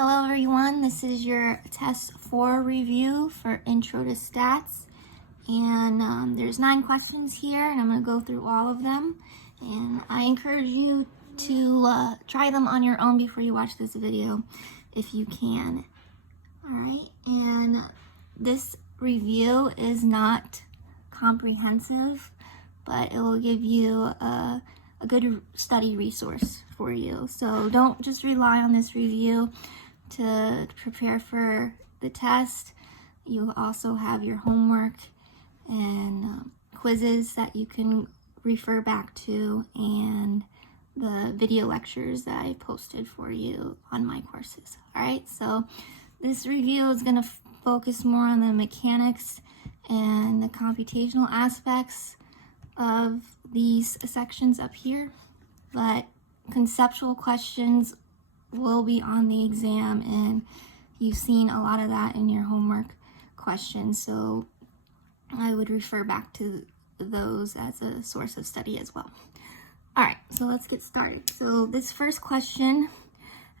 Hello everyone, this is your test 4 review for Intro to Stats, and there's 9 questions here and I'm going to go through all of them, and I encourage you to try them on your own before you watch this video if you can. Alright, and this review is not comprehensive, but it will give you a good study resource for you. So don't just rely on this review to prepare for the test. You also have your homework and quizzes that you can refer back to, and the video lectures that I posted for you on my courses. Alright, so this review is going to focus more on the mechanics and the computational aspects of these sections up here, but conceptual questions will be on the exam, and you've seen a lot of that in your homework questions, so I would refer back to those as a source of study as well. Alright, so let's get started. So this first question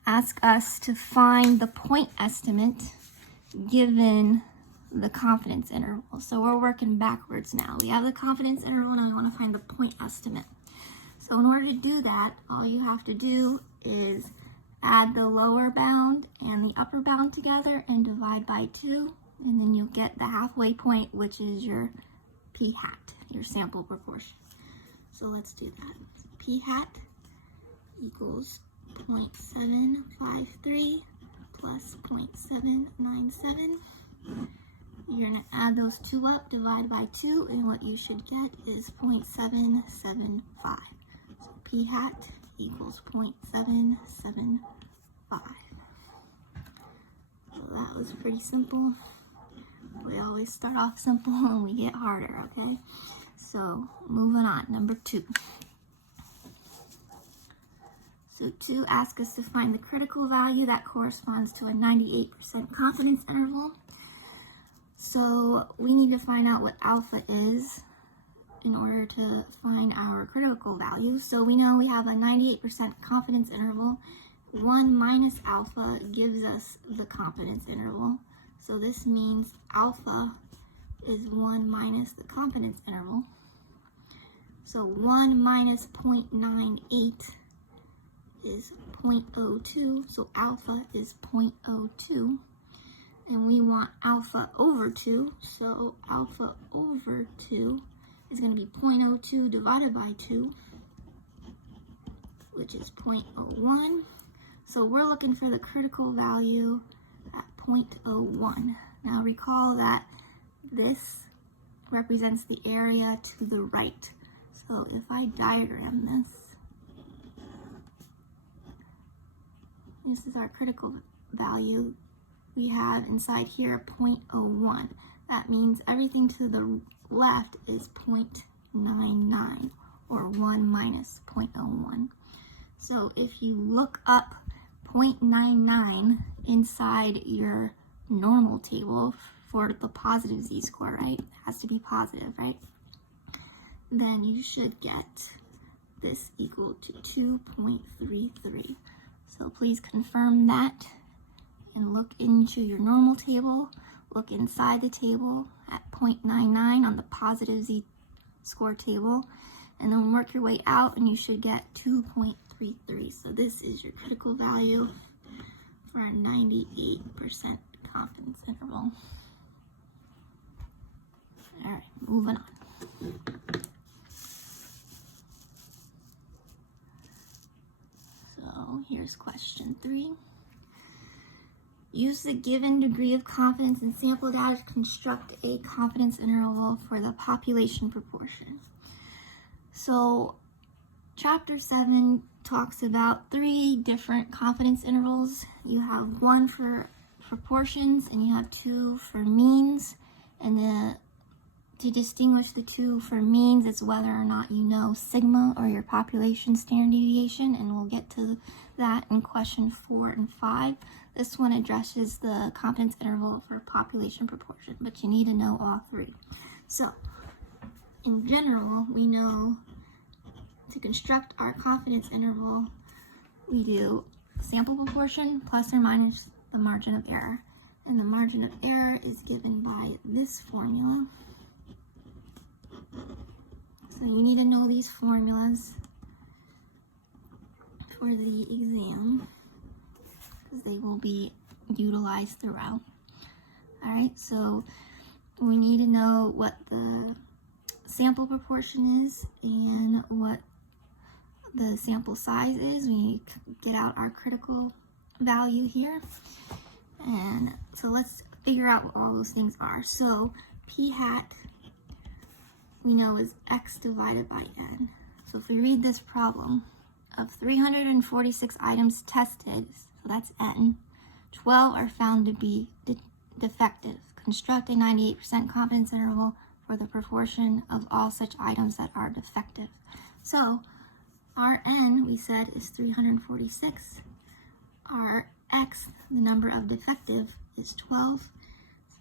asks us to find the point estimate given the confidence interval. So we're working backwards now. We have the confidence interval and we want to find the point estimate. So in order to do that, all you have to do is add the lower bound and the upper bound together and divide by 2, and then you'll get the halfway point, which is your p hat, your sample proportion. So let's do that. P hat equals 0.753 plus 0.797. You're going to add those two up, divide by 2, and what you should get is 0.775. So p hat equals 0.775. So that was pretty simple. We always start off simple and we get harder, okay? So moving on, number 2. So 2 asks us to find the critical value that corresponds to a 98% confidence interval. So we need to find out what alpha is in order to find our critical value. So we know we have a 98% confidence interval. 1 minus alpha gives us the confidence interval. So this means alpha is 1 minus the confidence interval. So 1 minus 0.98 is 0.02. So alpha is 0.02. And we want alpha over 2. So alpha over 2 is going to be 0.02 divided by 2, which is 0.01. So we're looking for the critical value at 0.01. Now recall that this represents the area to the right. So if I diagram this is our critical value. We have inside here 0.01. That means everything to the left is 0.99, or 1 minus 0.01. So if you look up 0.99 inside your normal table for the positive z-score, right? It has to be positive, right? Then you should get this equal to 2.33. So please confirm that and look into your normal table. Look inside the table at 0.99 on the positive z-score table, and then work your way out and you should get 2.33. So this is your critical value for a 98% confidence interval. Alright, moving on. So here's question 3. Use the given degree of confidence in sample data to construct a confidence interval for the population proportion. So chapter 7 talks about 3 different confidence intervals. You have 1 for proportions and you have 2 for means. And to distinguish the 2 for means, it's whether or not you know sigma or your population standard deviation, and we'll get to that in question 4 and 5. This one addresses the confidence interval for population proportion, but you need to know all 3. So, in general, we know to construct our confidence interval, we do sample proportion plus or minus the margin of error. And the margin of error is given by this formula. So you need to know these formulas for the exam because they will be utilized throughout. All right, so we need to know what the sample proportion is and what the sample size is. We need to get out our critical value here. And so let's figure out what all those things are. So p hat we know is x divided by n. So if we read this problem, of 346 items tested, so that's n, 12 are found to be defective. Construct a 98% confidence interval for the proportion of all such items that are defective. So our n, we said, is 346. Our x, the number of defective, is 12.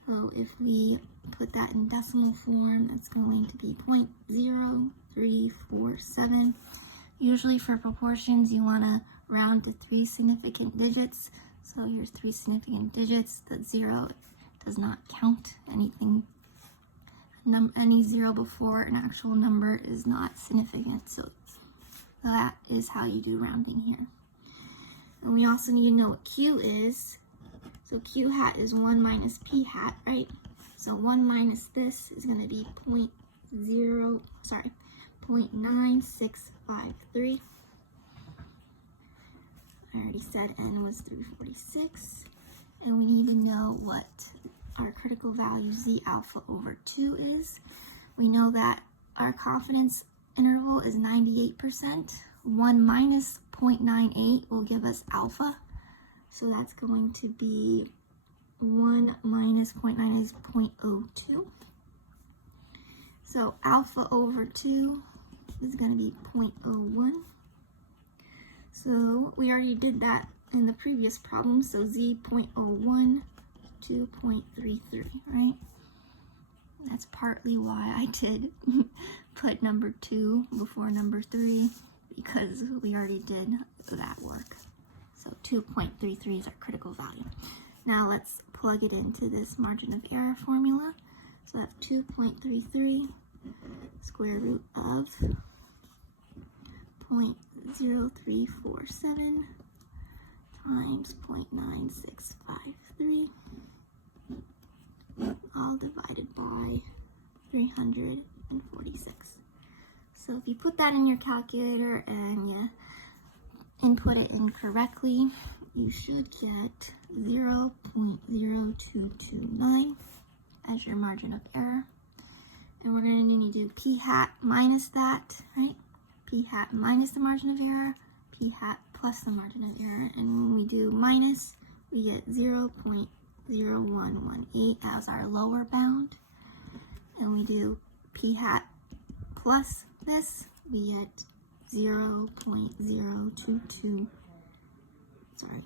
So if we put that in decimal form, that's going to be 0.0347. Usually for proportions, you want to round to 3 significant digits. So here's 3 significant digits. The 0 does not count anything. Any 0 before an actual number is not significant. So that is how you do rounding here. And we also need to know what Q is. So Q hat is 1 minus P hat, right? So 1 minus this is going to be 0.9653. I already said n was 346. And we need to know what our critical value z alpha over 2 is. We know that our confidence interval is 98%. 1 minus 0.98 will give us alpha. So that's going to be 1 minus 0.9 is 0.02. So alpha over 2 is going to be 0.01. So we already did that in the previous problem. So z 0.01 to 0.33, right? That's partly why I did put number 2 before number 3, because we already did that work. So 2.33 is our critical value. Now let's plug it into this margin of error formula. So that's 2.33 square root of 0.0347 times 0.9653, all divided by 346. So if you put that in your calculator and you input it in correctly, you should get 0.0229 as your margin of error. And we're going to need to do p hat minus that, right? P hat minus the margin of error, p hat plus the margin of error. And when we do minus, we get 0.0118 as our lower bound. And we do p hat plus this, we get 0.022, sorry,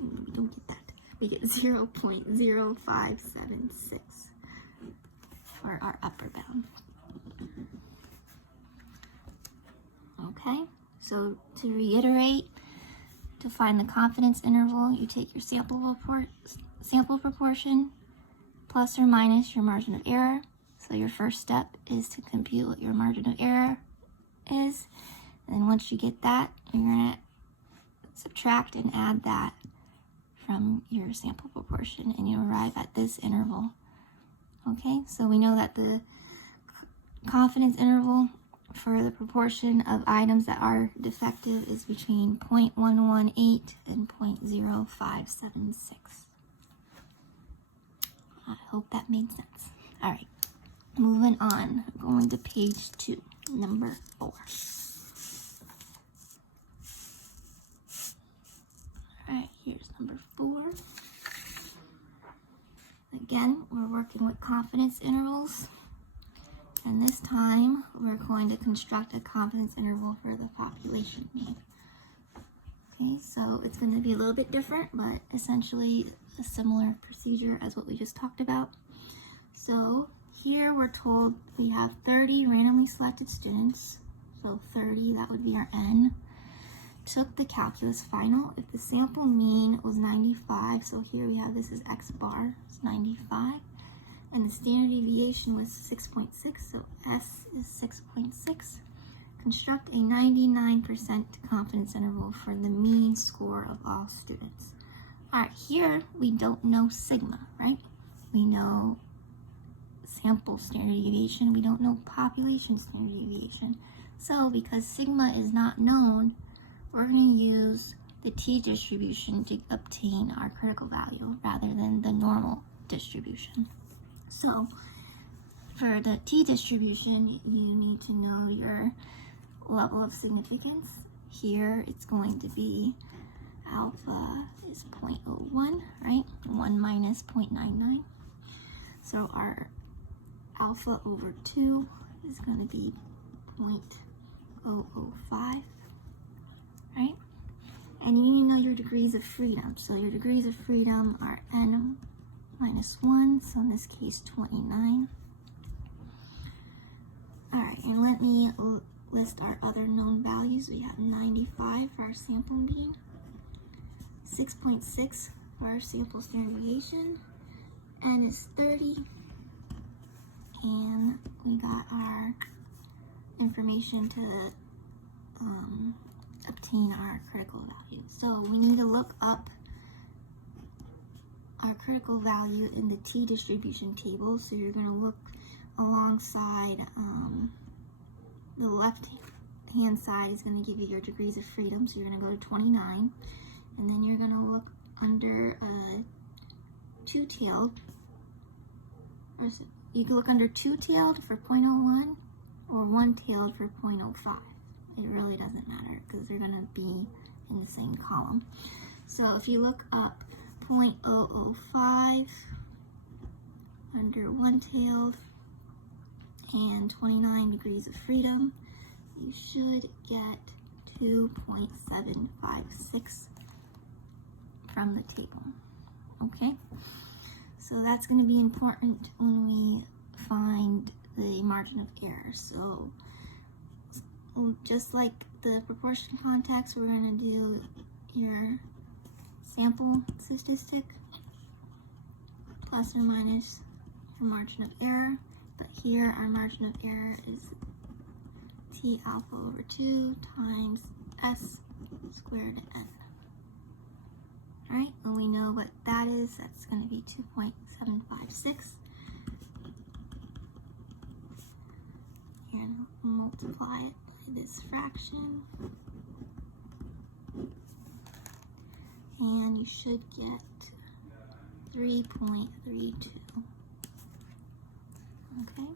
we don't get that. We get 0.0576 for our upper bound. Okay, so to reiterate, to find the confidence interval, you take your sample proportion plus or minus your margin of error. So your first step is to compute what your margin of error is. And then once you get that, you're going to subtract and add that from your sample proportion, and you arrive at this interval. Okay, so we know that the confidence interval for the proportion of items that are defective is between 0.118 and 0.0576. I hope that made sense. All right, moving on, going to page 2, number 4. All right, here's number 4. Again, we're working with confidence intervals. And this time, we're going to construct a confidence interval for the population mean. Okay, so it's going to be a little bit different, but essentially a similar procedure as what we just talked about. So here we're told we have 30 randomly selected students. So 30, that would be our n. took the calculus final, if the sample mean was 95, so here we have this is x bar, it's 95, and the standard deviation was 6.6, so S is 6.6. Construct a 99% confidence interval for the mean score of all students. All right, here we don't know sigma, right? We know sample standard deviation, we don't know population standard deviation. So because sigma is not known, we're going to use the t-distribution to obtain our critical value rather than the normal distribution. So for the t-distribution, you need to know your level of significance. Here it's going to be alpha is 0.01, right? 1 minus 0.99. So our alpha over 2 is going to be 0.005, right? And you need to know your degrees of freedom. So your degrees of freedom are n minus 1, so in this case 29. All right, and let me list our other known values. We have 95 for our sample mean, 6.6 for our sample standard deviation, n is 30, and we got our information to obtain our critical value. So we need to look up our critical value in the t-distribution table. So you're going to look alongside the left hand side is going to give you your degrees of freedom. So you're going to go to 29, and then you're going to look under two-tailed, or you can look under two-tailed for 0.01 or one-tailed for 0.05. It really doesn't matter because they're going to be in the same column. So if you look up 0.005 under one-tailed and 29 degrees of freedom, you should get 2.756 from the table. Okay, so that's going to be important when we find the margin of error. So just like the proportion context, we're going to do your sample statistic plus or minus your margin of error. But here our margin of error is t alpha over 2 times s squared n. Alright, well we know what that is. That's going to be 2.756. You're going to multiply it by this fraction, and you should get 3.32. Okay,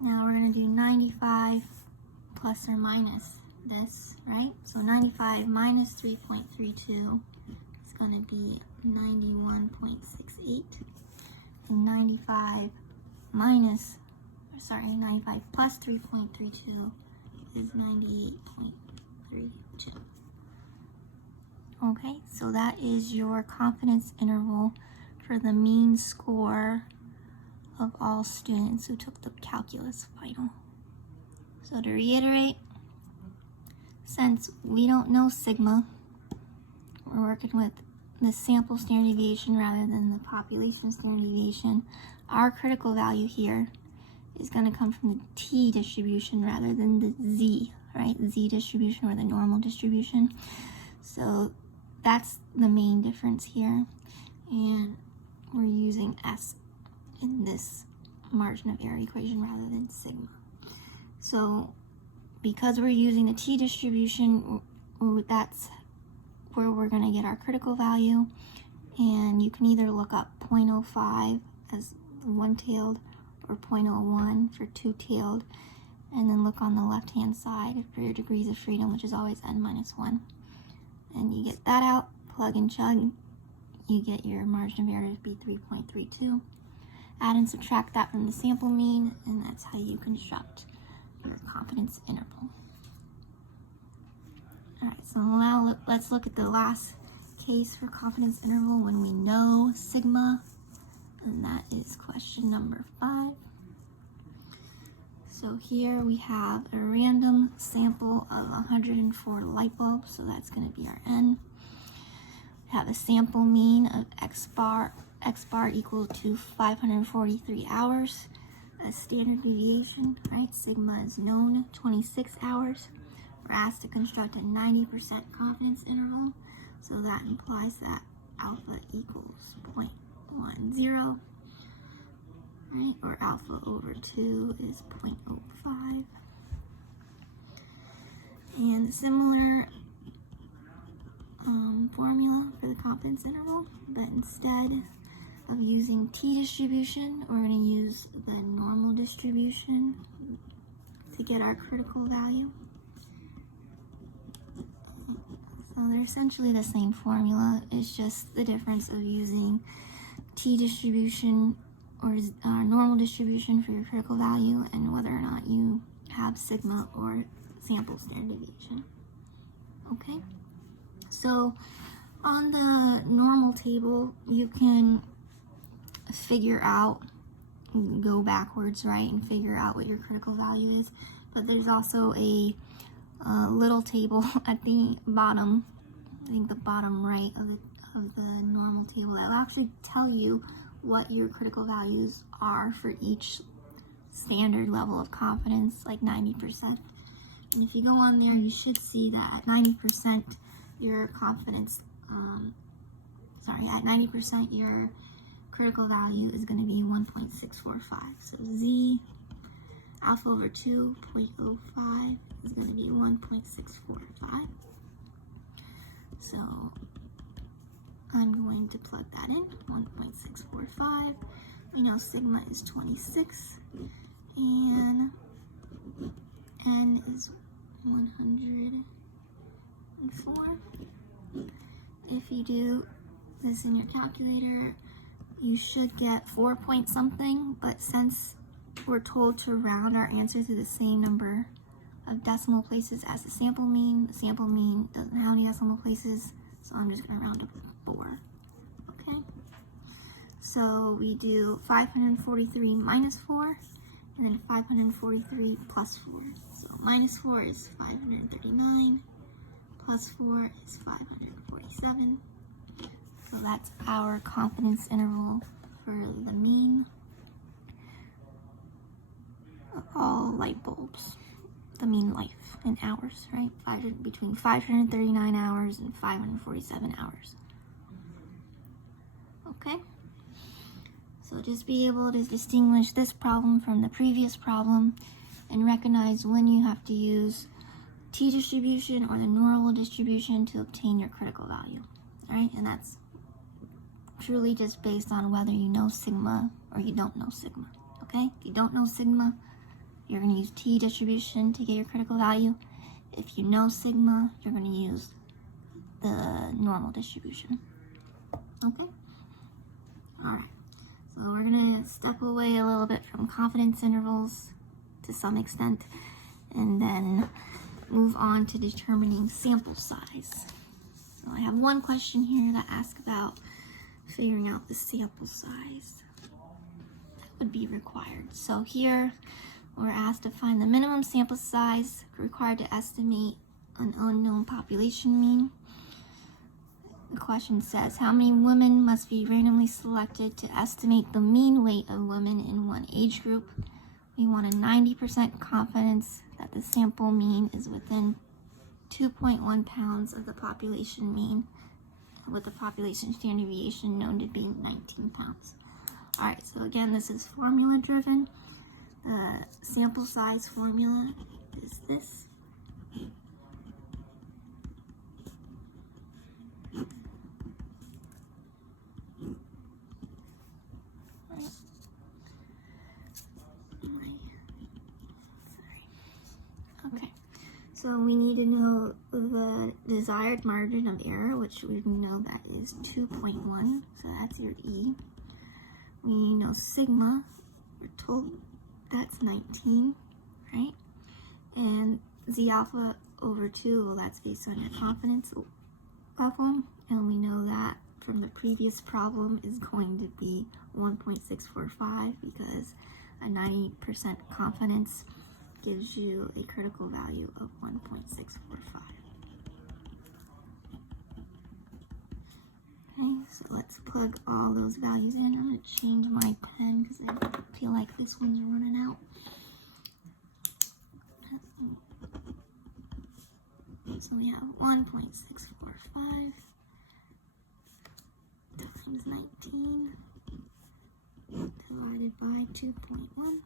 now we're going to do 95 plus or minus this, right? So 95 minus 3.32 is going to be 91.68, and 95 plus 3.32 is 98.32. Okay, so that is your confidence interval for the mean score of all students who took the calculus final. So to reiterate, since we don't know sigma, we're working with the sample standard deviation rather than the population standard deviation. Our critical value here is going to come from the t distribution rather than the z, right? Z distribution or the normal distribution. So that's the main difference here. And we're using S in this margin of error equation rather than sigma. So because we're using the t distribution, that's where we're going to get our critical value. And you can either look up 0.05 as one-tailed or 0.01 for two-tailed, and then look on the left-hand side for your degrees of freedom, which is always n minus 1. And you get that out, plug and chug, you get your margin of error to be 3.32. Add and subtract that from the sample mean, and that's how you construct your confidence interval. Alright, so now let's look at the last case for confidence interval when we know sigma, and that is question number 5. So here we have a random sample of 104 light bulbs, so that's going to be our N. We have a sample mean of X bar equal to 543 hours. A standard deviation, right? Sigma is known, 26 hours. We're asked to construct a 90% confidence interval, so that implies that alpha equals 0.10. Right, or alpha over 2 is 0.05. And similar formula for the confidence interval, but instead of using t-distribution, we're going to use the normal distribution to get our critical value. So they're essentially the same formula, it's just the difference of using t-distribution or normal distribution for your critical value, and whether or not you have sigma or sample standard deviation. Okay, so on the normal table, you can figure out, go backwards, right, and figure out what your critical value is. But there's also a little table at the bottom, I think the bottom right of the normal table, that will actually tell you what your critical values are for each standard level of confidence, like 90%. And if you go on there, you should see that at 90% your confidence, at 90% your critical value is going to be 1.645. So Z alpha over 2.05 is going to be 1.645. So I'm going to plug that in, 1.645. We know sigma is 26, and N is 104. If you do this in your calculator, you should get 4 point something, but since we're told to round our answer to the same number of decimal places as the sample mean doesn't have any decimal places, so I'm just going to round up to 4. Okay, so we do 543 minus 4, and then 543 plus 4. So minus 4 is 539, plus 4 is 547. So that's our confidence interval for the mean of all light bulbs, the mean life in hours, right? Between 539 hours and 547 hours. Okay, so just be able to distinguish this problem from the previous problem and recognize when you have to use t-distribution or the normal distribution to obtain your critical value, all right? And that's truly just based on whether you know sigma or you don't know sigma, okay? If you don't know sigma, you're going to use t-distribution to get your critical value. If you know sigma, you're going to use the normal distribution, okay? All right, so we're going to step away a little bit from confidence intervals to some extent, and then move on to determining sample size. So I have one question here that asks about figuring out the sample size that would be required. So here we're asked to find the minimum sample size required to estimate an unknown population mean. The question says, how many women must be randomly selected to estimate the mean weight of women in one age group? We want a 90% confidence that the sample mean is within 2.1 pounds of the population mean, with the population standard deviation known to be 19 pounds. All right, so again, this is formula driven. The sample size formula is this. Okay, so we need to know the desired margin of error, which we know that is 2.1, so that's your E. We know sigma, we're told that's 19, right? And Z alpha over 2, well, that's based on your confidence level, and we know that from the previous problem is going to be 1.645 because a 90% confidence gives you a critical value of 1.645. Okay, so let's plug all those values in. I'm going to change my pen because I feel like this one's running out. So we have 1.645 times 19 divided by 2.1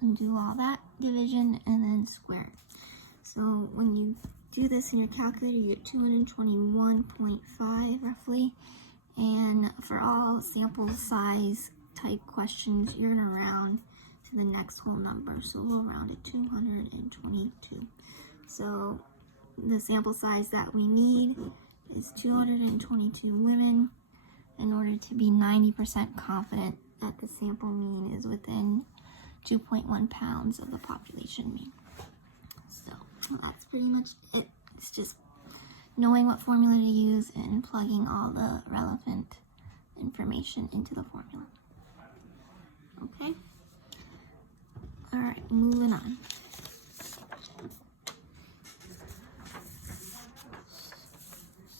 and do all that division and then square it. So when you do this in your calculator, you get 221.5 roughly. And for all sample size type questions, you're going to round to the next whole number. So we'll round it 222. So the sample size that we need is 222 women in order to be 90% confident that the sample mean is within 2.1 pounds of the population mean. So that's pretty much it. It's just knowing what formula to use and plugging all the relevant information into the formula. Okay? All right, moving on.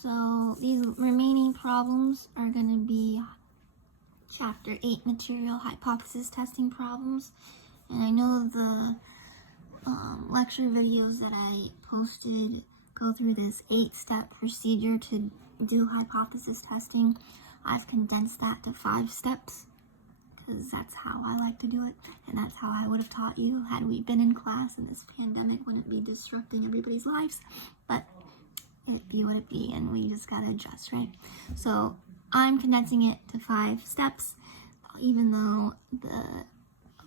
So these remaining problems are going to be Chapter 8 material hypothesis testing problems. And I know the lecture videos that I posted go through this 8-step procedure to do hypothesis testing. I've condensed that to 5 steps because that's how I like to do it, and that's how I would have taught you had we been in class, and this pandemic wouldn't be disrupting everybody's lives, but it be what it be, and we just gotta adjust, right? So I'm condensing it to 5 steps, even though the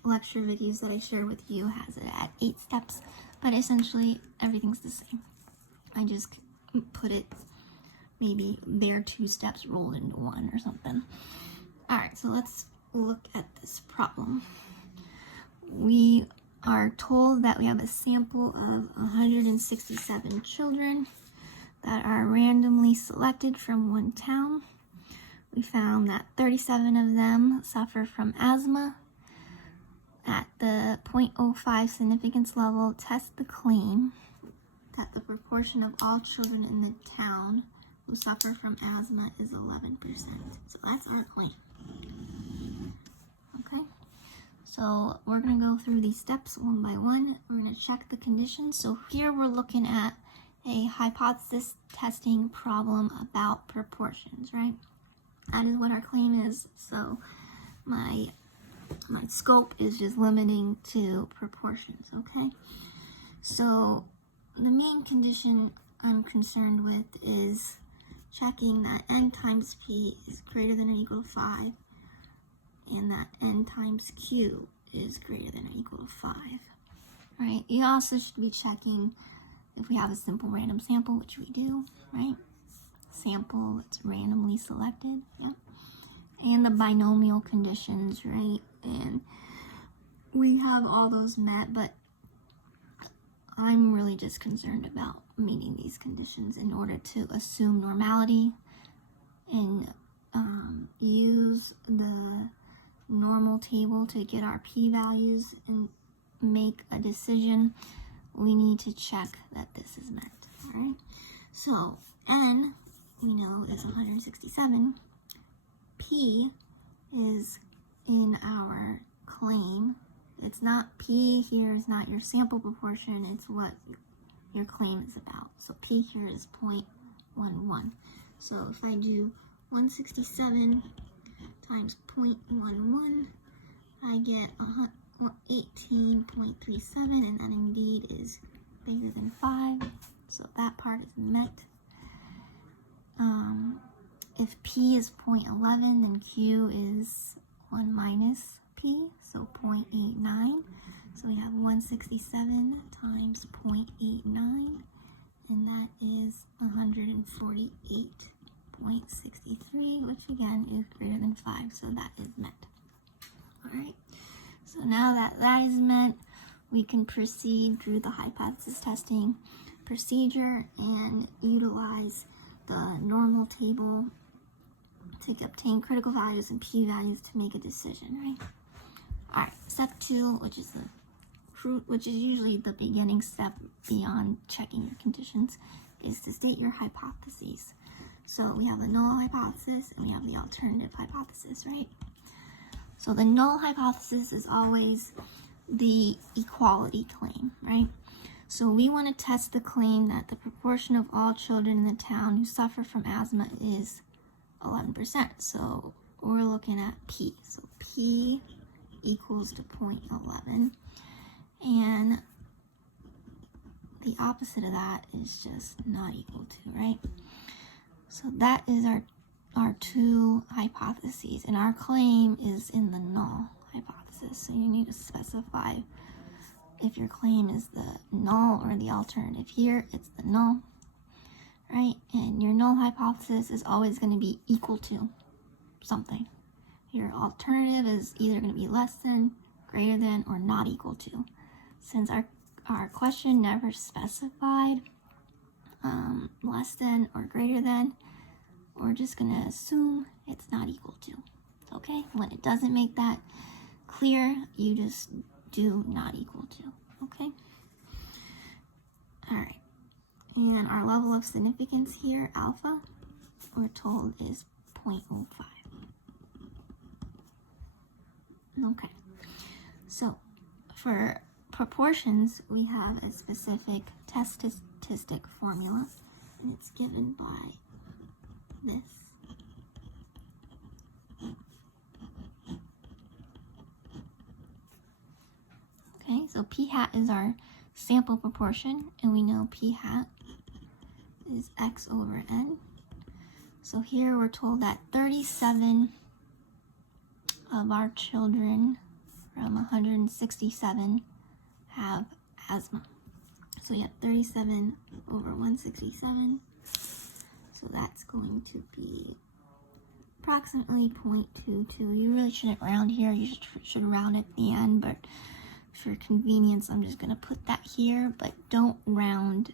lecture videos that I share with you has it at 8 steps, but essentially everything's the same. I just put it, maybe their 2 steps rolled into 1 or something. All right, so let's look at this problem. We are told that we have a sample of 167 children that are randomly selected from one town. We found that 37 of them suffer from asthma. At the 0.05 significance level, test the claim that the proportion of all children in the town who suffer from asthma is 11%. So that's our claim. Okay, so we're going to go through these steps one by one. We're going to check the conditions. So here we're looking at a hypothesis testing problem about proportions, right? That is what our claim is. So my scope is just limiting to proportions, okay? So the main condition I'm concerned with is checking that n times p is greater than or equal to 5 and that n times q is greater than or equal to 5, right? You also should be checking if we have a simple random sample, which we do, right? Sample, it's randomly selected, yeah. And the binomial conditions, right? And we have all those met, but I'm really just concerned about meeting these conditions in order to assume normality and use the normal table to get our p-values and make a decision. We need to check that this is met, all right? So n, we know, is 167. P is in our claim. It's not, P here is not your sample proportion, it's what your claim is about. So P here is 0.11. So if I do 167 times 0.11, I get 18.37, and that indeed is bigger than 5. So that part is met. If P is 0.11, then Q is 1 minus P, so 0.89. So we have 167 times 0.89, and that is 148.63, which again is greater than 5, so that is met. All right, so now that that is met, we can proceed through the hypothesis testing procedure and utilize the normal table to obtain critical values and p-values to make a decision, right? All right, step 2, which is usually the beginning step beyond checking your conditions, is to state your hypotheses. So we have the null hypothesis and we have the alternative hypothesis, right? So the null hypothesis is always the equality claim, right? So we want to test the claim that the proportion of all children in the town who suffer from asthma is 11%. So we're looking at P. So P equals to 0.11. And the opposite of that is just not equal to, right? So that is our two hypotheses. And our claim is in the null hypothesis. So you need to specify if your claim is the null or the alternative. Here, it's the null, right? And your null hypothesis is always going to be equal to something. Your alternative is either going to be less than, greater than, or not equal to. Since our question never specified less than or greater than, we're just going to assume it's not equal to. Okay? When it doesn't make that clear, you just do not equal to. Okay? All right. And then our level of significance here, alpha, we're told is 0.05. Okay. So for proportions, we have a specific test statistic formula, and it's given by this. Okay, so p hat is our sample proportion, and we know p hat is x over n. So here we're told that 37 of our children from 167 have asthma. So you have 37 over 167. So that's going to be approximately 0.22. You really shouldn't round here. You should round at the end, but for convenience, I'm just going to put that here, but don't round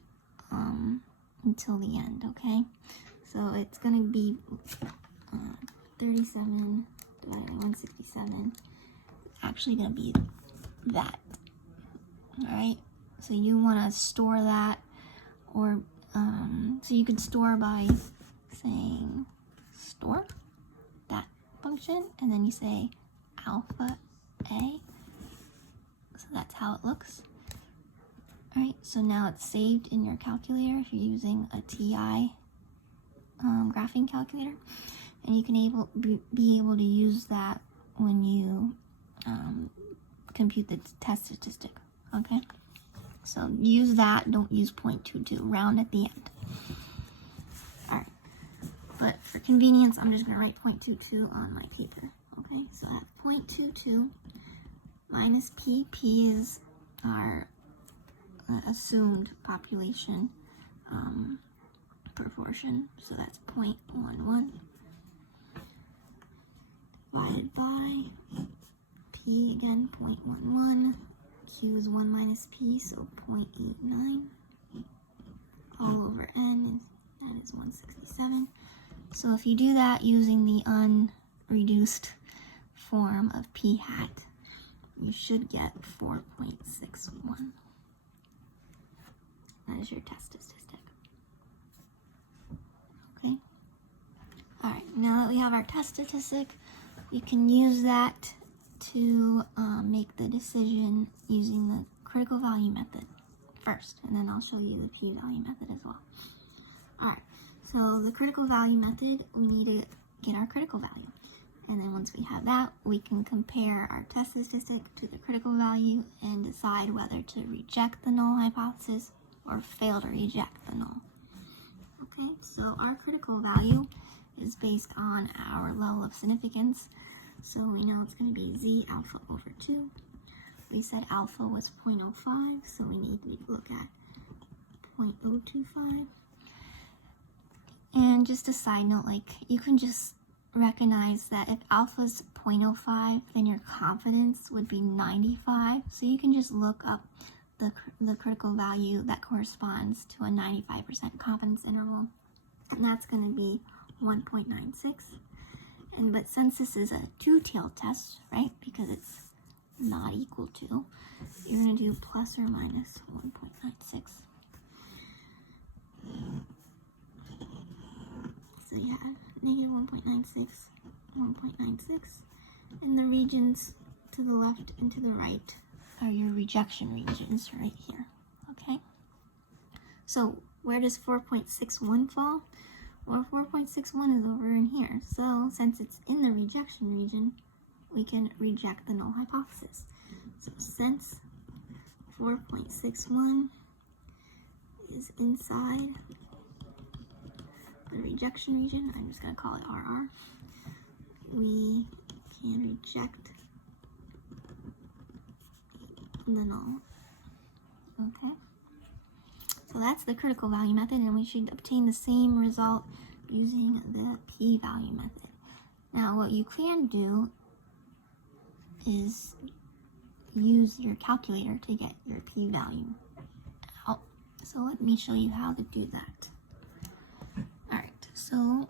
until the end, okay? So it's going to be 37 divided by 167. It's actually going to be that, all right? So you want to store that, or so you could store by saying store that function, and then you say alpha A. So that's how it looks. All right, so now it's saved in your calculator if you're using a TI graphing calculator, and you can be able to use that when you compute the test statistic. Okay, so use that. Don't use 0.22. Round at the end. All right, but for convenience, I'm just going to write 0.22 on my paper. Okay, so that's 0.22 minus P. P is our assumed population proportion, so that's 0.11 divided by P again, 0.11. Q is 1 minus P, so 0.89 all over N, that is 167. So if you do that using the unreduced form of P hat, you should get 4.61. That is your test statistic. Okay. All right, now that we have our test statistic, we can use that to make the decision using the critical value method first, and then I'll show you the p-value method as well. All right, so the critical value method, we need to get our critical value. And then once we have that, we can compare our test statistic to the critical value and decide whether to reject the null hypothesis or fail to reject the null. Okay, so our critical value is based on our level of significance. So we know it's going to be z alpha over 2. We said alpha was 0.05, so we need to look at 0.025. And just a side note, like, you can just recognize that if alpha is 0.05, then your confidence would be 95. So you can just look up the critical value that corresponds to a 95% confidence interval, and that's going to be 1.96. But since this is a two-tailed test, right, because it's not equal to, you're going to do plus or minus 1.96. So you have negative 1.96, 1.96, and the regions to the left and to the right are your rejection regions right here, okay? So where does 4.61 fall? Well, 4.61 is over in here. So since it's in the rejection region, we can reject the null hypothesis. So since 4.61 is inside the rejection region, I'm just going to call it RR, we can reject the null. Okay? So that's the critical value method, and we should obtain the same result using the p-value method. Now, what you can do is use your calculator to get your p-value out. So let me show you how to do that. Alright, so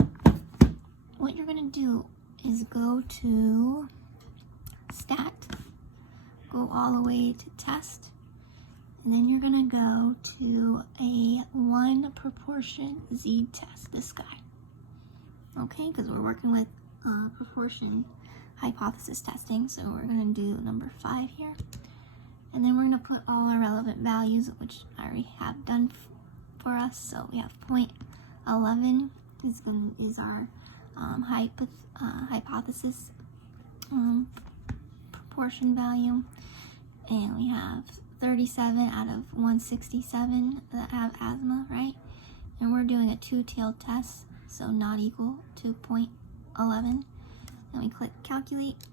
what you're going to do is go to stat, go all the way to test, and then you're going to go to a 1 proportion z test, this guy. Okay, because we're working with proportion hypothesis testing, so we're going to do number 5 here. And then we're going to put all our relevant values, which I already have done for us. So we have 0.11 is our hypothesis proportion value. And we have 37 out of 167 that have asthma, right? And we're doing a two-tailed test, so not equal to 0.11. And we click calculate,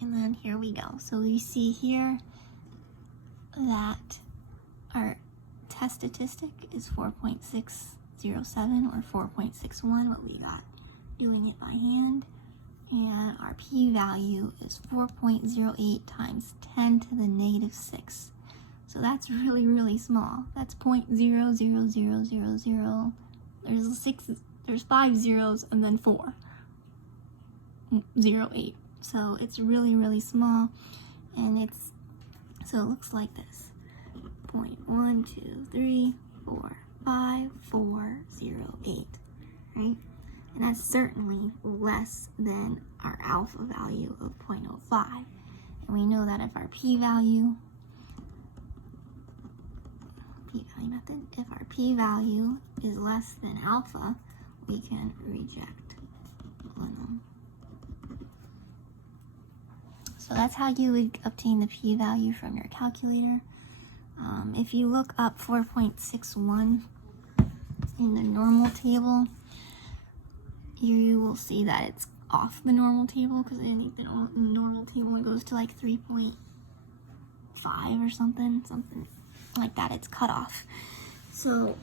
and then here we go. So we see here that our test statistic is 4.607 or 4.61, what we got doing it by hand. And our p-value is 4.08 times 10 to the negative 6. So that's really, really small. That's 0.00000. There's 5 zeros and then 4.08. So it's really, really small, and so it looks like this: 0.1234548, right? And that's certainly less than our alpha value of 0.05. And we know that if our p-value method, if our p-value is less than alpha, we can reject one. So that's how you would obtain the p-value from your calculator. If you look up 4.61 in the normal table, you will see that it's off the normal table, because I think the normal table goes to like 3.5 or something like that. It's cut off. So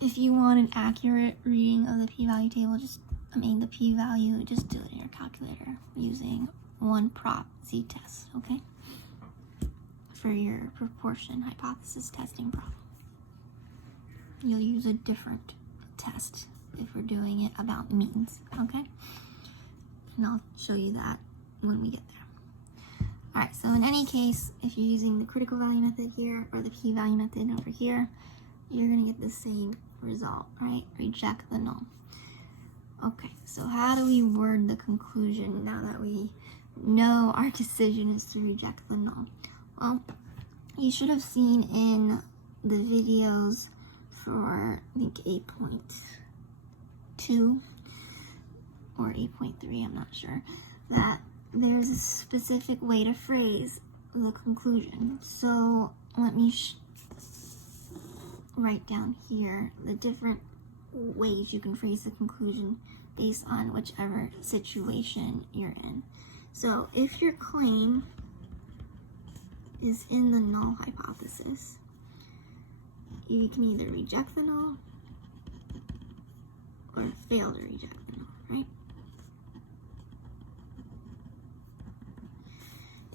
if you want an accurate reading of the p-value table, just do it in your calculator using 1 prop z-test, okay? For your proportion hypothesis testing problem. You'll use a different test if we're doing it about means, okay? And I'll show you that when we get there. Alright, so in any case, if you're using the critical value method here or the p-value method over here, you're going to get the same result, right? Reject the null. Okay, so how do we word the conclusion now that we know our decision is to reject the null? Well, you should have seen in the videos for, I think, 8.2 or 8.3, I'm not sure, that there's a specific way to phrase the conclusion. So let me write down here the different ways you can phrase the conclusion based on whichever situation you're in. So if your claim is in the null hypothesis, you can either reject the null or fail to reject the null, right?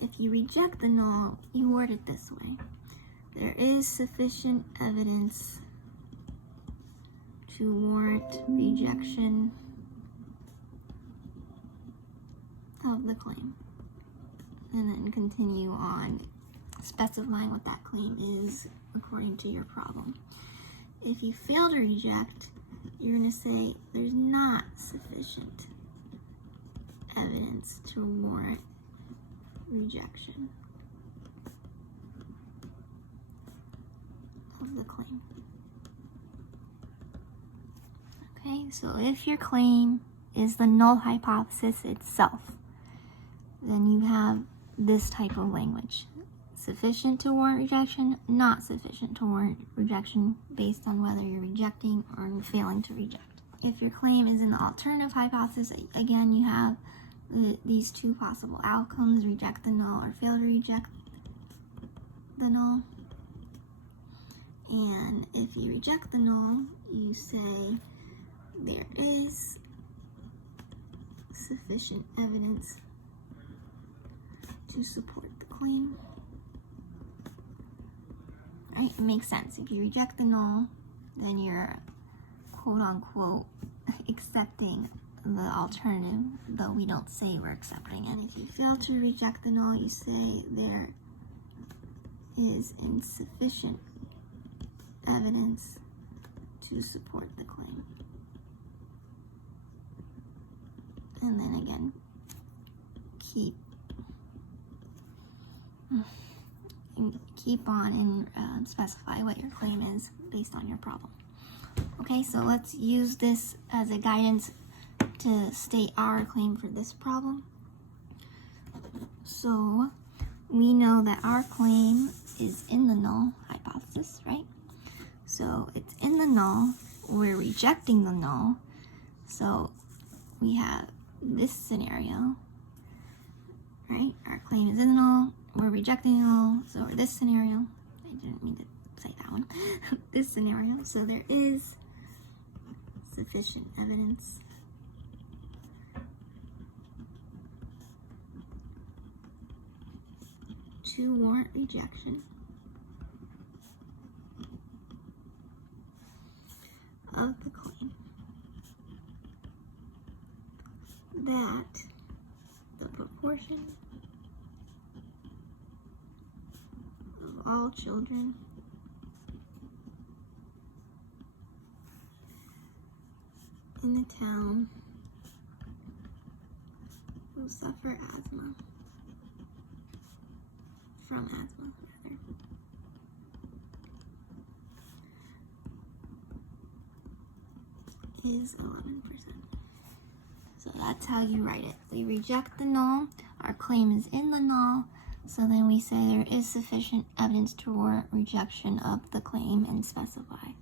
If you reject the null, you word it this way: there is sufficient evidence to warrant rejection of the claim. and then continue on specifying what that claim is according to your problem. If you fail to reject, you're going to say there's not sufficient evidence to warrant rejection of the claim. Okay, so if your claim is the null hypothesis itself, then you have this type of language. Sufficient to warrant rejection, not sufficient to warrant rejection based on whether you're rejecting or failing to reject. If your claim is in the alternative hypothesis, again, you have these two possible outcomes: reject the null or fail to reject the null. And if you reject the null, you say there is sufficient evidence to support the claim. Right? It makes sense. If you reject the null, then you're quote unquote accepting the alternative, though we don't say we're accepting it. If you fail to reject the null, you say there is insufficient evidence to support the claim. And then again, keep on and specify what your claim is based on your problem. Okay, so let's use this as a guidance to state our claim for this problem. So we know that our claim is in the null hypothesis, right? So it's in the null, we're rejecting the null. So we have this scenario, right? Our claim is in the null, we're rejecting the null. So this scenario, I didn't mean to say that one. This scenario, so there is sufficient evidence to warrant rejection of the claim that the proportion of all children in the town who suffer asthma, from asthma rather, is 11%. So that's how you write it. We reject the null, our claim is in the null, so then we say there is sufficient evidence to warrant rejection of the claim and specify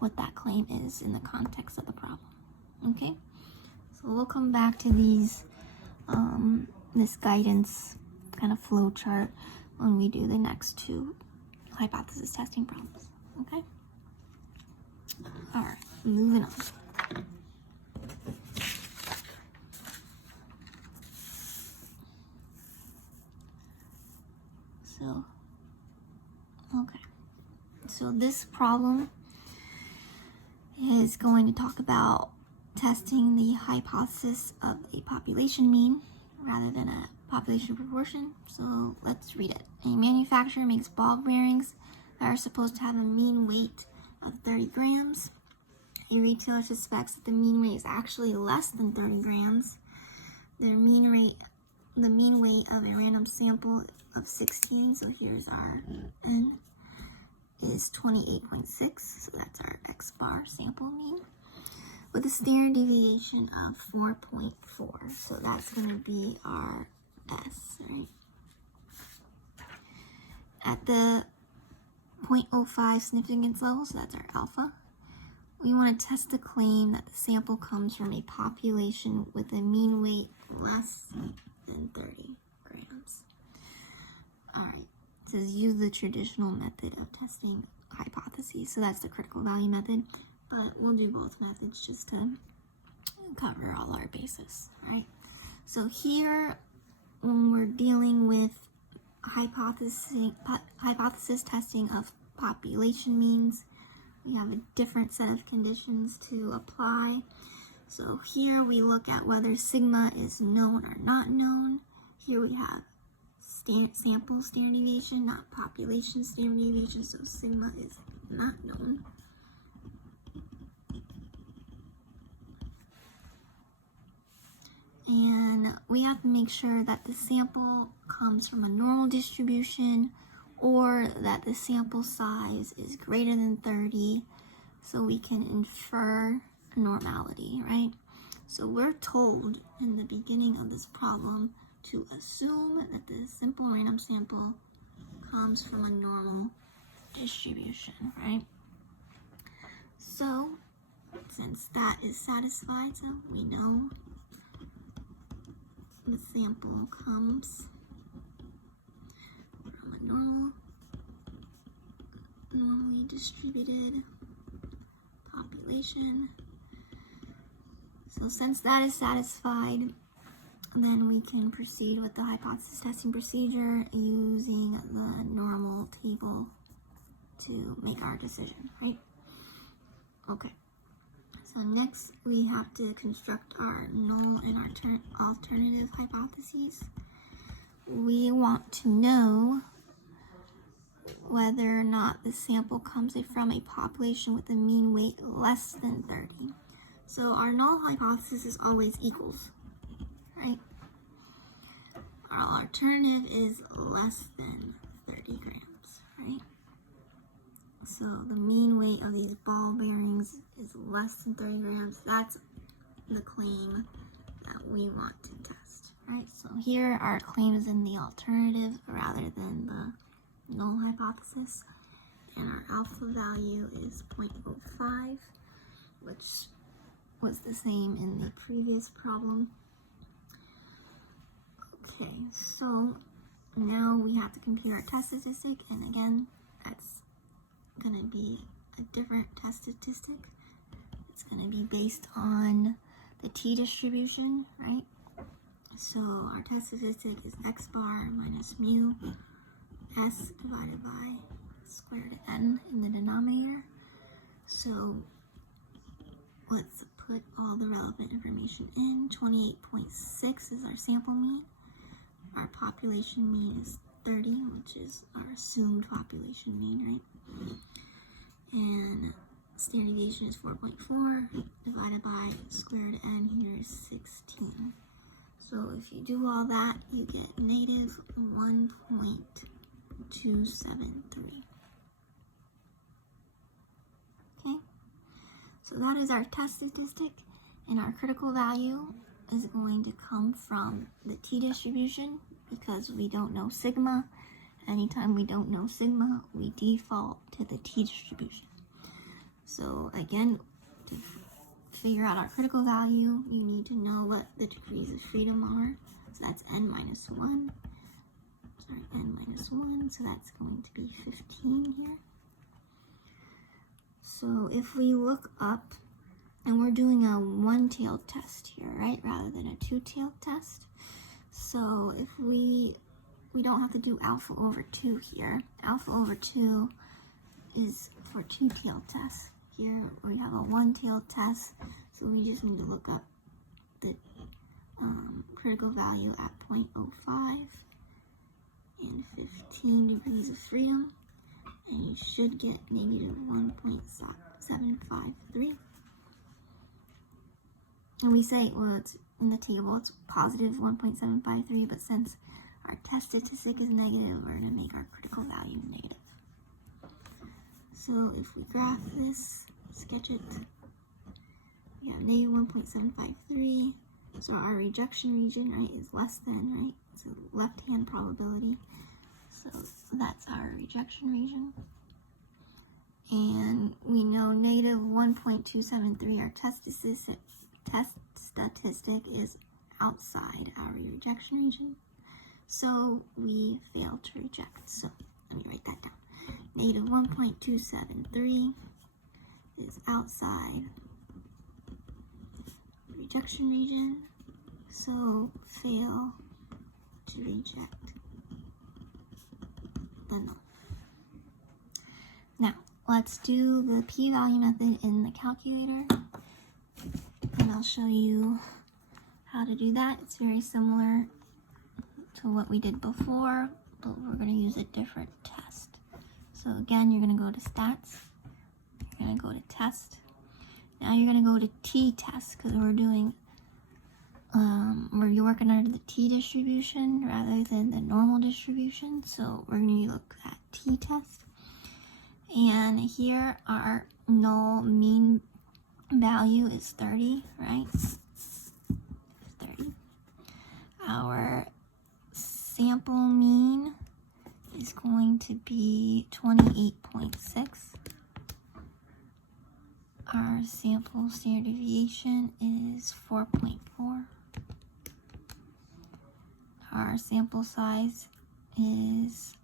what that claim is in the context of the problem. Okay? So we'll come back to these, this guidance kind of flow chart when we do the next two hypothesis testing problems. Okay? Alright, moving on. So this problem is going to talk about testing the hypothesis of a population mean rather than a population proportion. So let's read it. A manufacturer makes ball bearings that are supposed to have a mean weight of 30 grams. A retailer suspects that the mean weight is actually less than 30 grams. The mean weight of a random sample of 16, so here's our n, is 28.6, so that's our x bar sample mean, with a standard deviation of 4.4, so that's going to be our S, right? At the 0.05 significance level, so that's our alpha, we want to test the claim that the sample comes from a population with a mean weight less than 30 grams. Alright, it says use the traditional method of testing hypotheses. So that's the critical value method, but we'll do both methods just to cover all our bases, right? So here, when we're dealing with hypothesis testing of population means, we have a different set of conditions to apply. So here we look at whether sigma is known or not known. Here we have sample standard deviation, not population standard deviation, so sigma is not known. And we have to make sure that the sample comes from a normal distribution or that the sample size is greater than 30 so we can infer normality, right? So we're told in the beginning of this problem to assume that the simple random sample comes from a normal distribution, right? So since that is satisfied, so we know the sample comes from a normally distributed population. So since that is satisfied, then we can proceed with the hypothesis testing procedure using the normal table to make our decision, right? Okay. So next we have to construct our null and our alternative hypotheses. We want to know whether or not the sample comes from a population with a mean weight less than 30. So our null hypothesis is always equals, right? Our alternative is less than 30 grams, right? So the mean weight of these ball bearings is less than 30 grams. That's the claim that we want to test, right? So here our claim is in the alternative rather than the null hypothesis. And our alpha value is 0.05, which was the same in the previous problem. Okay, so now we have to compute our test statistic, and again, that's going to be a different test statistic. It's going to be based on the t-distribution, right? So our test statistic is x bar minus mu s divided by square root of n in the denominator. So let's put all the relevant information in. 28.6 is our sample mean. Our population mean is 30, which is our assumed population mean, right? And standard deviation is 4.4 divided by square root of n here is 16. So if you do all that, you get negative 1.273. Okay, so that is our test statistic, and our critical value is going to come from the t-distribution because we don't know sigma. Anytime we don't know sigma, we default to the t-distribution. So again, to figure out our critical value, you need to know what the degrees of freedom are. So that's n minus 1. So that's going to be 15 here. So if we look up, and we're doing a one-tailed test here, right, rather than a two-tailed test. So if we don't have to do alpha over 2 here. Alpha over 2 is for two-tailed tests. Here we have a one-tailed test, so we just need to look up the critical value at 0.05 and 15 degrees of freedom, and you should get negative 1.753. And we say, well, it's in the table, it's positive 1.753, but since our test statistic is negative, we're going to make our critical value negative. So if we graph this, sketch it, we have negative 1.753. So our rejection region, right, is less than, right? It's a left-hand probability. So that's our rejection region. And we know negative 1.273, our test statistic is outside our rejection region. So we fail to reject. So let me write that down. Negative 1.273 is outside rejection region, so fail to reject the null. Now, let's do the p-value method in the calculator, and I'll show you how to do that. It's very similar to to what we did before, but we're going to use a different test. So again, you're going to go to stats, you're going to go to test. Now you're going to go to t-test because we're doing, we're working under the t-distribution rather than the normal distribution. So we're going to look at t-test. And here our null mean value is 30, right? 30. Our sample mean is going to be 28.6. Our sample standard deviation is 4.4. Our sample size is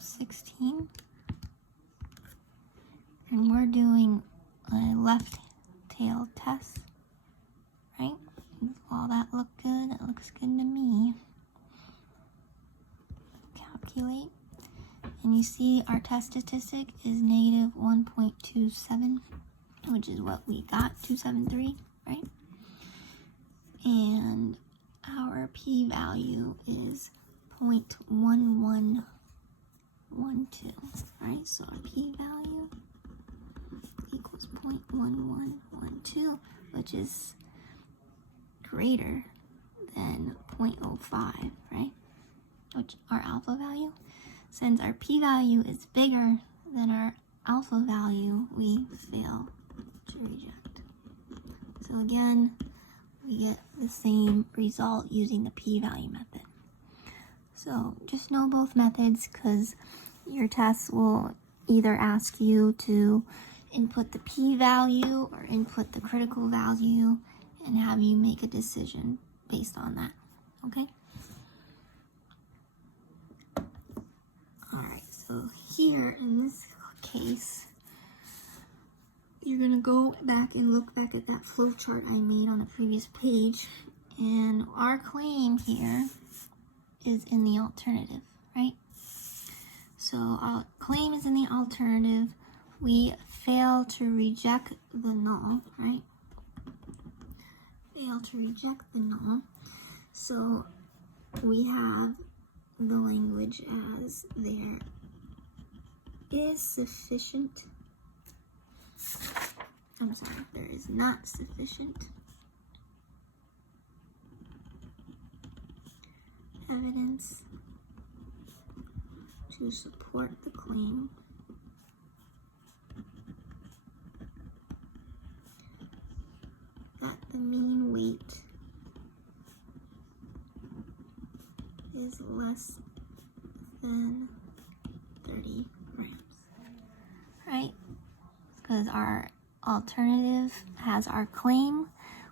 16. And we're doing a left tail test, right? Does all that look good? It looks good to me. Calculate. And you see our test statistic is negative 1.27, which is what we got, 273, right? And our p-value is 0.1112, right? So our p-value equals 0.1112, which is greater than 0.05, right? Which our alpha value. Since our p-value is bigger than our alpha value, we fail to reject. So again, we get the same result using the p-value method. So just know both methods because your tests will either ask you to input the p-value or input the critical value and have you make a decision based on that, okay? Alright, so here in this case, you're going to go back and look back at that flow chart I made on the previous page, and our claim here is in the alternative, right? So our claim is in the alternative. We fail to reject the null, right? Fail to reject the null. So we have the language as there is sufficient, there is not sufficient evidence to support the claim that the mean weight is less than 30 grams, right? Because our alternative has our claim.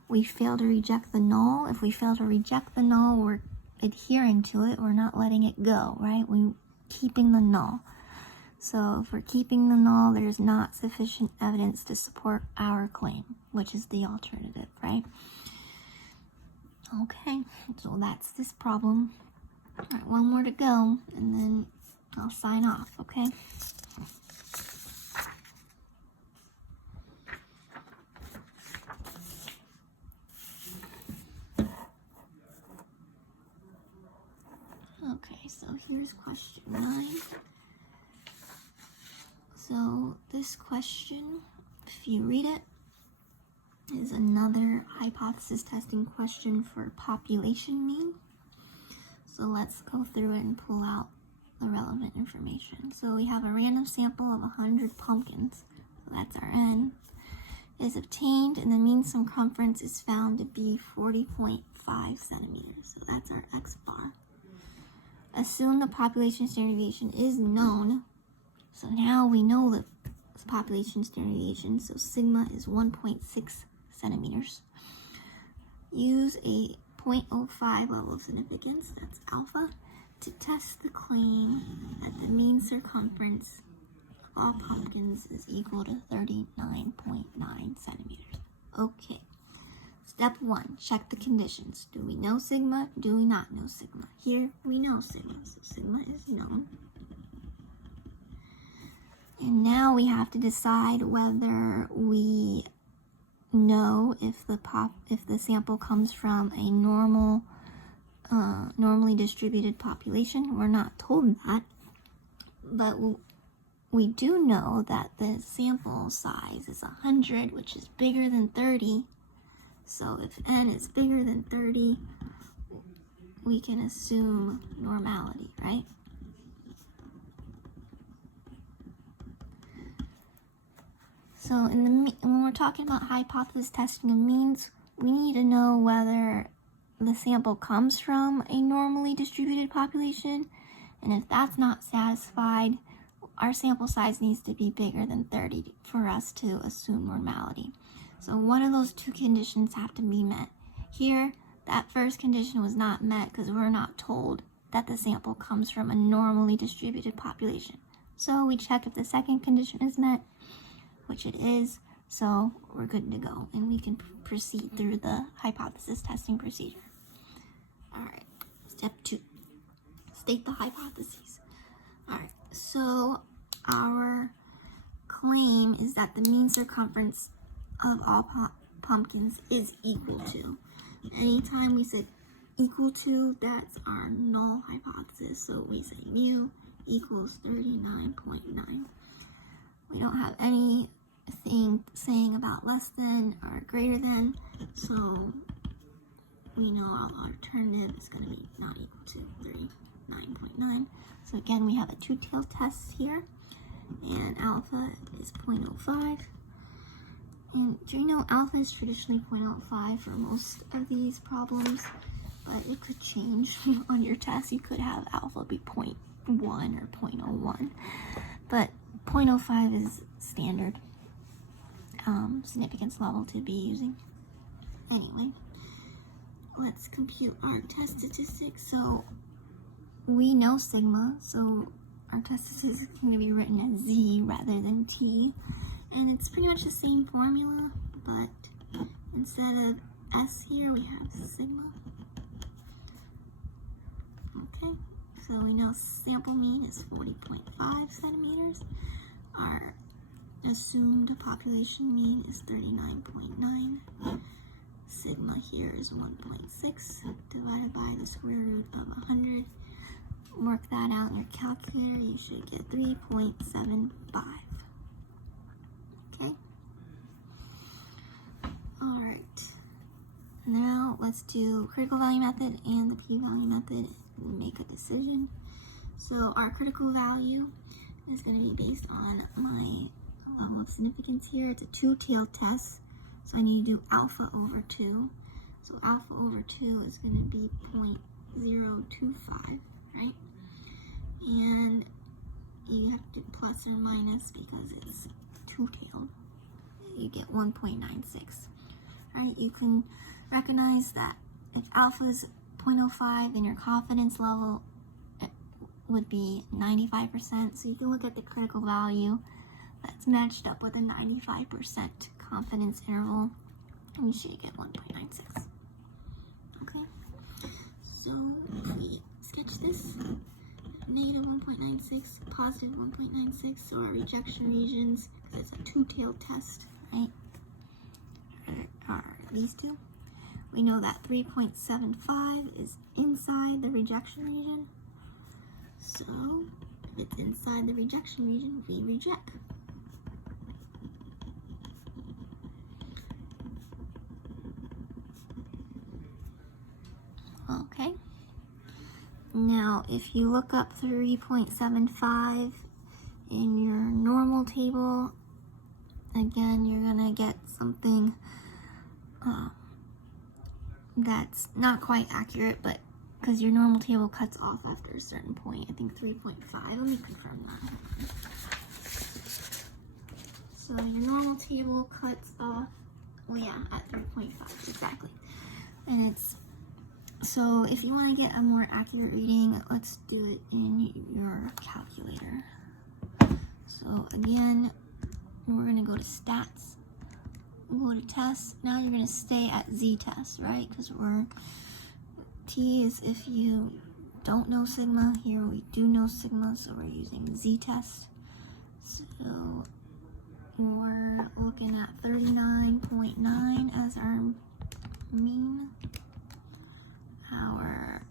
We fail to reject the null. If we fail to reject the null, we're adhering to it. We're not letting it go, right? We're keeping the null. So if we're keeping the null, there's not sufficient evidence to support our claim, which is the alternative, right? Okay, so that's this problem. All right, one more to go, and then I'll sign off, okay? Okay, so here's question 9. So this question, if you read it, is another hypothesis testing question for population mean. So let's go through it and pull out the relevant information. So we have a random sample of 100 pumpkins, so that's our n, is obtained, and the mean circumference is found to be 40.5 centimeters. So that's our x bar. Assume the population standard deviation is known. So now we know the population standard deviation. So sigma is 1.6 centimeters. Use a 0.05 level of significance, that's alpha, to test the claim that the mean circumference of all pumpkins is equal to 39.9 centimeters. Okay, step 1, check the conditions. Do we know sigma? Do we not know sigma? Here we know sigma, so sigma is known. And now we have to decide whether we know if the sample comes from a normal normally distributed population. We're not told that, but we do know that the sample size is 100, which is bigger than 30. So if n is bigger than 30, we can assume normality, right? So when we're talking about hypothesis testing of means, we need to know whether the sample comes from a normally distributed population, and if that's not satisfied, our sample size needs to be bigger than 30 for us to assume normality. So one of those two conditions have to be met. Here, that first condition was not met because we're not told that the sample comes from a normally distributed population. So we check if the second condition is met, which it is, so we're good to go, and we can proceed through the hypothesis testing procedure. All right, step 2, state the hypotheses. All right, so our claim is that the mean circumference of all pumpkins is equal to. Anytime we said equal to, that's our null hypothesis, so we say mu equals 39.9. We don't have anything saying about less than or greater than, so we know our alternative is going to be not equal to 39.9. So again, we have a two-tailed test here, and alpha is 0.05. And do you know alpha is traditionally 0.05 for most of these problems, but it could change on your test. You could have alpha be 0.1 or 0.01, but 0.05 is standard significance level to be using. Anyway, let's compute our test statistics. So we know sigma, so our test statistics is going to be written as z rather than t, and it's pretty much the same formula, but instead of s here we have sigma. Okay, so we know sample mean is 40.5 centimeters. Our assumed population mean is 39.9. Sigma here is 1.6 divided by the square root of 100. Work that out in your calculator, you should get 3.75. Okay? Alright. Now let's do critical value method and the p-value method and make a decision. So our critical value is going to be based on my level of significance here. It's a two-tailed test, so I need to do alpha over 2. So alpha over 2 is going to be 0.025, right? And you have to do plus or minus because it's two-tailed. You get 1.96. Alright, you can recognize that if alpha is 0.05, then your confidence level would be 95%. So you can look at the critical value that's matched up with a 95% confidence interval, and you should get 1.96. Okay, so if we sketch this, negative 1.96, positive 1.96, so our rejection regions, because it's a two-tailed test, right, are these two. We know that 3.75 is inside the rejection region, so if it's inside the rejection region, we reject. Okay. Now, if you look up 3.75 in your normal table, again, you're gonna get something that's not quite accurate, but because your normal table cuts off after a certain point, I think 3.5. Let me confirm that. So your normal table cuts off, well, yeah, at 3.5 exactly, and it's. So if you want to get a more accurate reading, let's do it in your calculator. So again, we're going to go to stats, we'll go to tests. Now you're going to stay at z-test, right? Because t is if you don't know sigma. Here we do know sigma, so we're using z-test. So we're looking at 39.9 as our mean. Our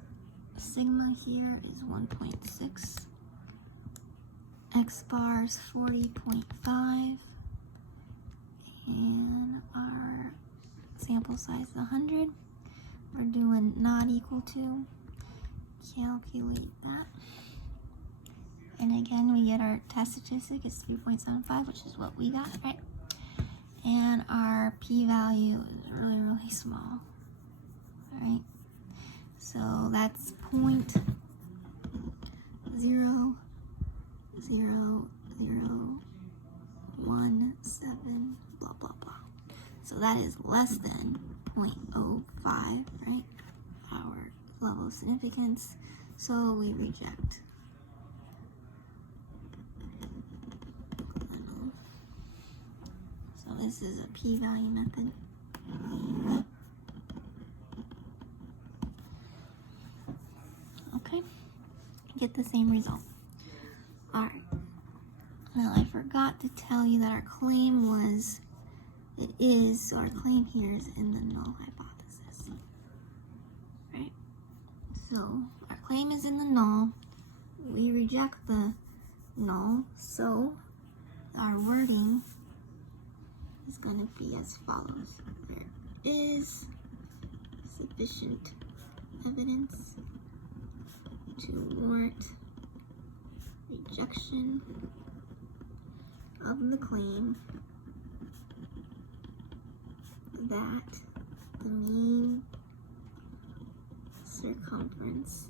here is 1.6. X bar is 40.5. And our sample size is 100. We're doing not equal to. Calculate that. And again, we get our test statistic is 3.75, which is what we got, right? And our p-value is really, really small. All right. So that's 0.0017, blah, blah, blah. So that is less than 0.05, right? Our level of significance. So we reject. So this is a p-value method. Okay, get the same result. All right. Now I forgot to tell you that our claim was, so our claim here is in the null hypothesis, right? So our claim is in the null. We reject the null, so our wording is going to be as follows. There is sufficient evidence to warrant rejection of the claim that the mean circumference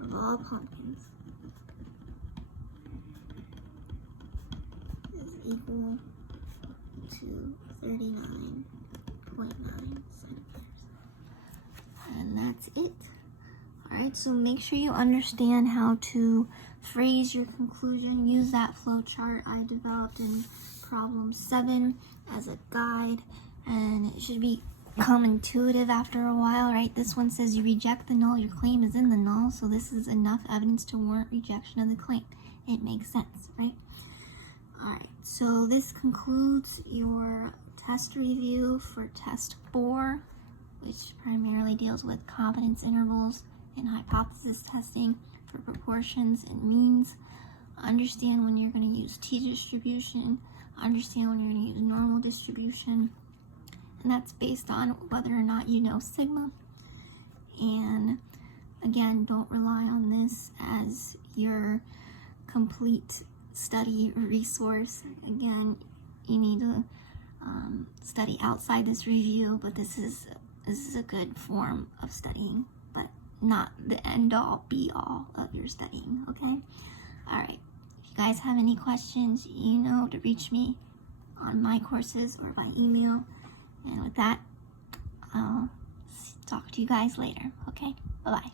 of all pumpkins is equal to 39.9 centimeters. And that's it. Alright, so make sure you understand how to phrase your conclusion. Use that flow chart I developed in problem 7 as a guide, and it should become intuitive after a while, right? This one says you reject the null, your claim is in the null, so this is enough evidence to warrant rejection of the claim. It makes sense, right? Alright, so this concludes your test review for test 4, which primarily deals with confidence intervals and hypothesis testing for proportions and means. Understand when you're going to use t-distribution, understand when you're going to use normal distribution, and that's based on whether or not you know sigma. And again, don't rely on this as your complete study resource. Again, you need to study outside this review, but this is a good form of studying, but not the end-all be-all of your studying, okay? All right, if you guys have any questions, you know to reach me on my courses or by email. And with that, I'll talk to you guys later, okay? Bye-bye.